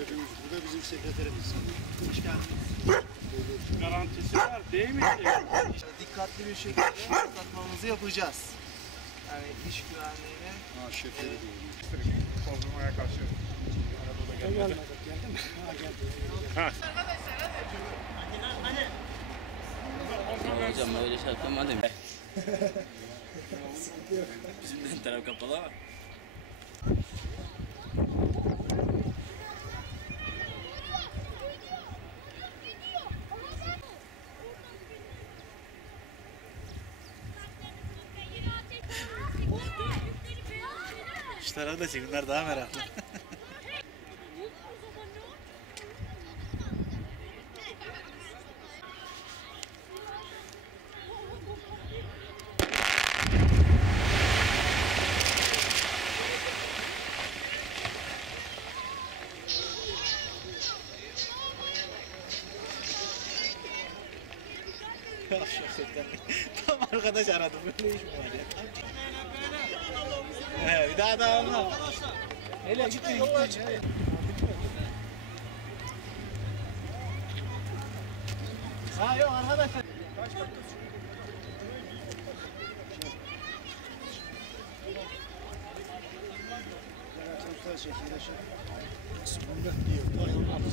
Müşterimiz. Hoş geldiniz. Garantisi var değil mi? İşte dikkatli bir şekilde atlatmamızı yapacağız. Yani iş güvenliğini Ha şefleri Bozulmaya karşı. Hocam öyle şey yapamadım. Bizimden taraf kapalı ama. Şu tarafa da çek. Bunlar daha meraklı. Tam arkadaş aradı. Böyle iş mi var ya? Daha daha alma. Hele gitti gitti. Ha yok arkadaşlar.